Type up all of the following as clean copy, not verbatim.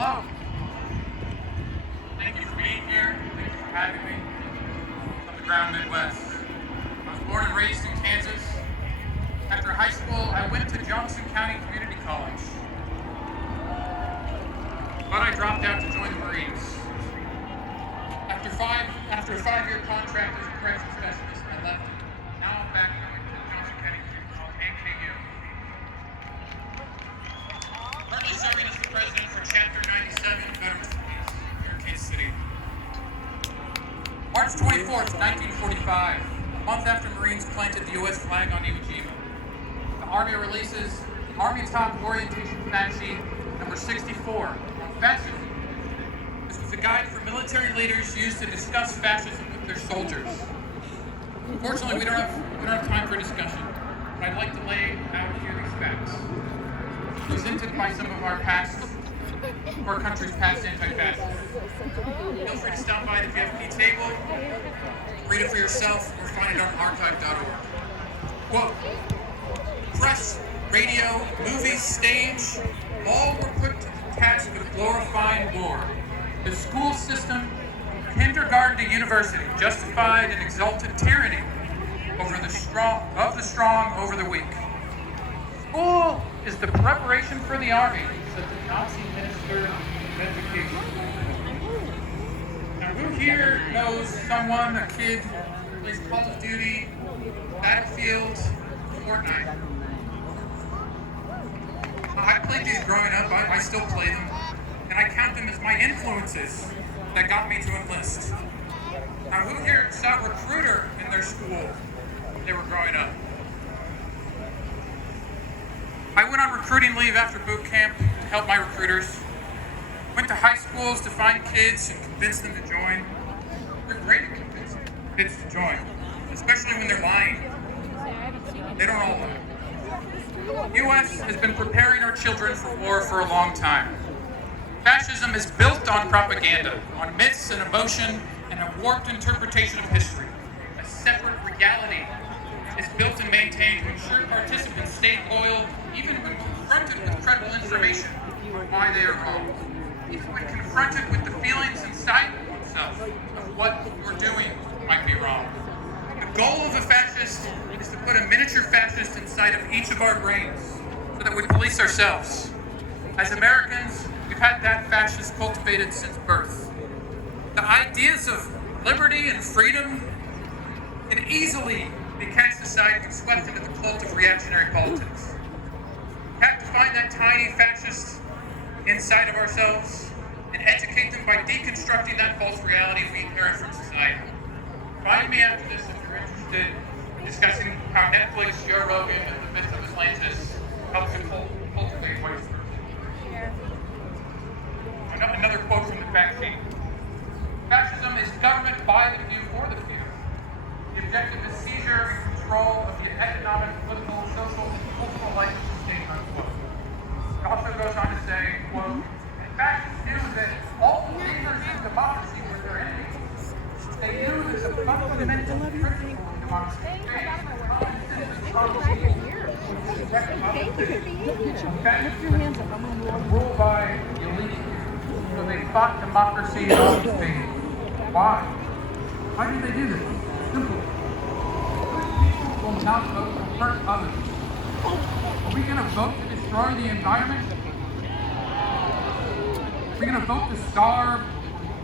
Hello. Thank you for being here. Thank you for having me. From the ground Midwest. I was born and raised in Kansas. After high school, I went to Johnson County Community College. But I dropped out to join the Marines. After a 5-year contract as a corrections specialist, I left. Now I'm back going to Johnson County Community College, AKU. Currently serving as the president for Chapter 97 Veterans for Peace here in Kansas City. March 24th, 1945, a month after Marines planted the U.S. flag on Iwo Jima, the Army releases the Army Top Orientation Fact Sheet number 64 on fascism. This was a guide for military leaders used to discuss fascism with their soldiers. Unfortunately, we don't have time for a discussion, but I'd like to lay out a few of these facts. Presented by some of our country's past anti-fascists. Feel free to stop by the VFP table, read it for yourself, or find it on archive.org. Quote, press, radio, movies, stage, all were put to the task of glorifying war. The school system, from kindergarten to university, justified and exalted tyranny over the strong over the weak. School is the preparation for the army, said the Nazi minister of education. Now, who here knows someone, a kid, who plays Call of Duty, Battlefield, Fortnite? I played these growing up. I still play them, and I count them as my influences that got me to enlist. Now, who here saw a recruiter in their school when they were growing up? I went on recruiting leave after boot camp to help my recruiters. Went to high schools to find kids and convince them to join. They're great at convincing kids to join, especially when they're lying. They don't all lie. The U.S. has been preparing our children for war for a long time. Fascism is built on propaganda, on myths and emotion, and a warped interpretation of history. A separate reality is built and maintained to ensure participants stay loyal even when confronted with credible information on why they are wrong. Even when confronted with the feelings inside oneself of what we're doing might be wrong. The goal of a fascist is to put a miniature fascist inside of each of our brains so that we police ourselves. As Americans, we've had that fascist cultivated since birth. The ideas of liberty and freedom can easily be cast aside and swept into the cult of reactionary politics. We have to find that tiny fascist inside of ourselves and educate them by deconstructing that false reality we inherit from society. Find me after this if you're interested in discussing how Netflix, Joe Rogan, and the myth of Atlantis helps to cultivate white supremacy. Another quote from the fact sheet. Fascism is government by the few for the few. The objective is seizure and control of the economic, political, social, and cultural life of the state, unquote. It also goes on to say, quote, in fact, knew that all believers in democracy were their enemies. They knew that the fundamental principle of democracy is common citizens' rule by the elite. So they fought democracy on the stage. Why? Why did they do this? Simple. People will not vote to hurt others. Are we going to vote to destroy the environment? Are we going to vote to starve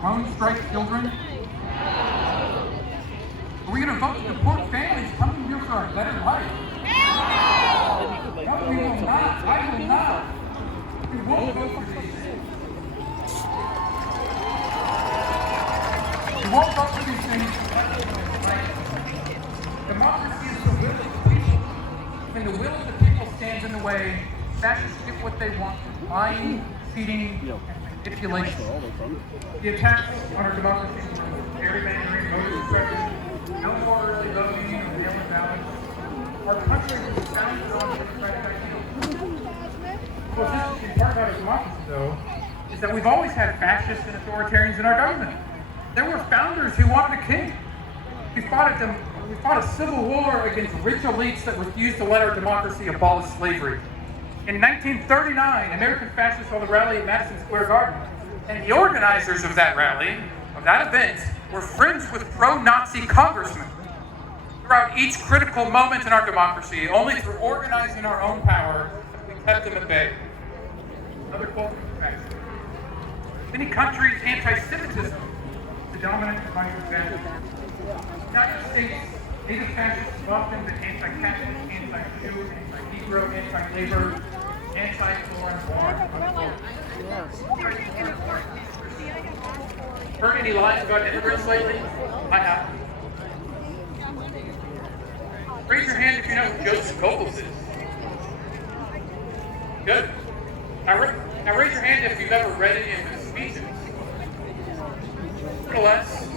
lone strike children? Are we going to vote to deport families coming here for a better life? No, we will not. I will not. We won't vote for these things. We won't vote for these things. Democracy is the will of the people. When the will of the people stands in the way, fascists get what they want through lying, cheating, and manipulation. The attacks on our democracy, gerrymandering, voter suppression, no more early voting, and mail-in ballots. Our country was founded on democratic ideals. What's interesting part about our democracy, though, is that we've always had fascists and authoritarians in our government. There were founders who wanted a king. We fought a civil war against rich elites that refused to let our democracy abolish slavery. In 1939, American fascists held a rally at Madison Square Garden, and the organizers of that rally, of that event, were friends with pro-Nazi congressmen. Throughout each critical moment in our democracy, only through organizing our own power have we kept them at bay. Another quote from fascism. Many countries, anti-Semitism is the dominant defining factor. In the United States, native fascists have often been anti-Catholic, anti-Jew, anti-Negro, anti-labor, anti-foreign-born. Heard any lies about immigrants lately? I have. Raise your hand if you know who Joseph Goebbels is. Good. Now raise your hand if you've ever read any of his speeches. Nevertheless,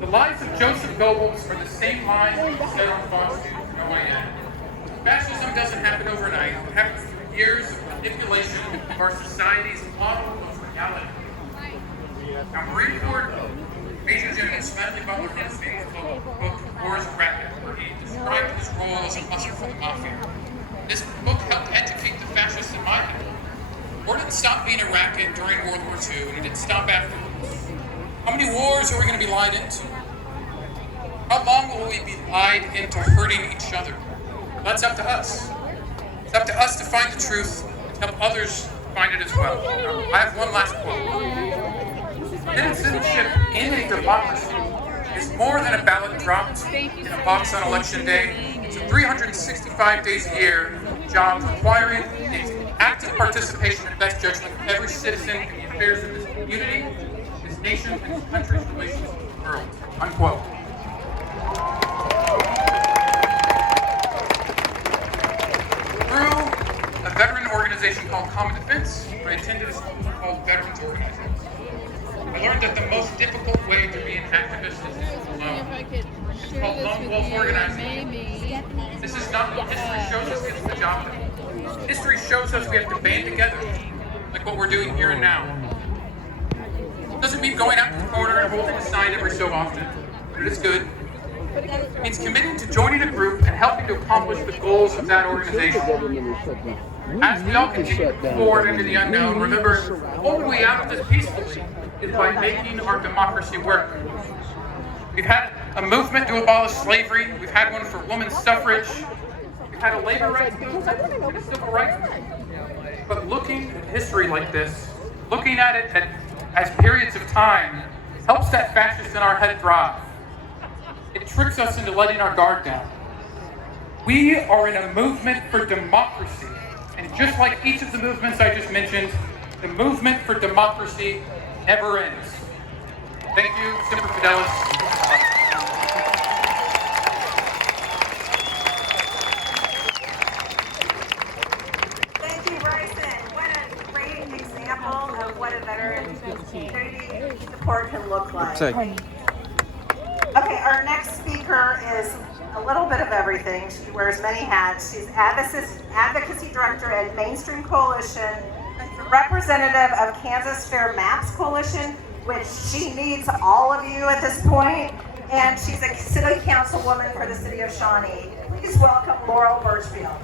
the lies of Joseph Goebbels are the same lies that he said on Fox News no way in. Fascism doesn't happen overnight. It happens through years of manipulation of our society's model of reality. Now, Marine Corps Major General Smedley Butler wrote a famous book, War is a Racket, where he described his role as a hustler for the mafia. This book helped educate the fascists in my day. War didn't stop being a racket during World War II, and it didn't stop afterwards. How many wars are we going to be lied into? How long will we be lied into hurting each other? That's up to us. It's up to us to find the truth and help others find it as well. I have one last quote. Citizenship in a democracy is more than a ballot dropped in a box on election day. It's a 365 days a year job requiring the active participation and best judgment of every citizen in the affairs of this community, this nation, and this country's relations with the world. Unquote. Through a veteran organization called Common Defense, I attended a school called Veterans Organization. I learned that the most difficult way to be an activist is alone. It's called lone wolf organizing. This is not what history shows us gets the job done. History shows us we have to band together, like what we're doing here and now. It doesn't mean going out to the corner and holding a sign every so often, but it is good. It means committing to joining a group and helping to accomplish the goals of that organization. As we all continue to move forward into the unknown, remember, the only way out of this peacefully is by making our democracy work. We've had a movement to abolish slavery. We've had one for women's suffrage. We've had a labor rights movement and a civil rights movement. But looking at history like this, looking at it as periods of time, helps that fascist in our head thrive. It tricks us into letting our guard down. We are in a movement for democracy. And just like each of the movements I just mentioned, the movement for democracy never ends. Thank you, Semper Fidelis. Thank you, Bryson. What a great example of what a veteran community support can look like. Okay, our next speaker is a little bit of everything. She wears many hats. She's advocacy director at Mainstream Coalition, representative of Kansas Fair Maps Coalition, which she needs all of you at this point, and she's a city councilwoman for the city of Shawnee. Please welcome Laurel Birchfield.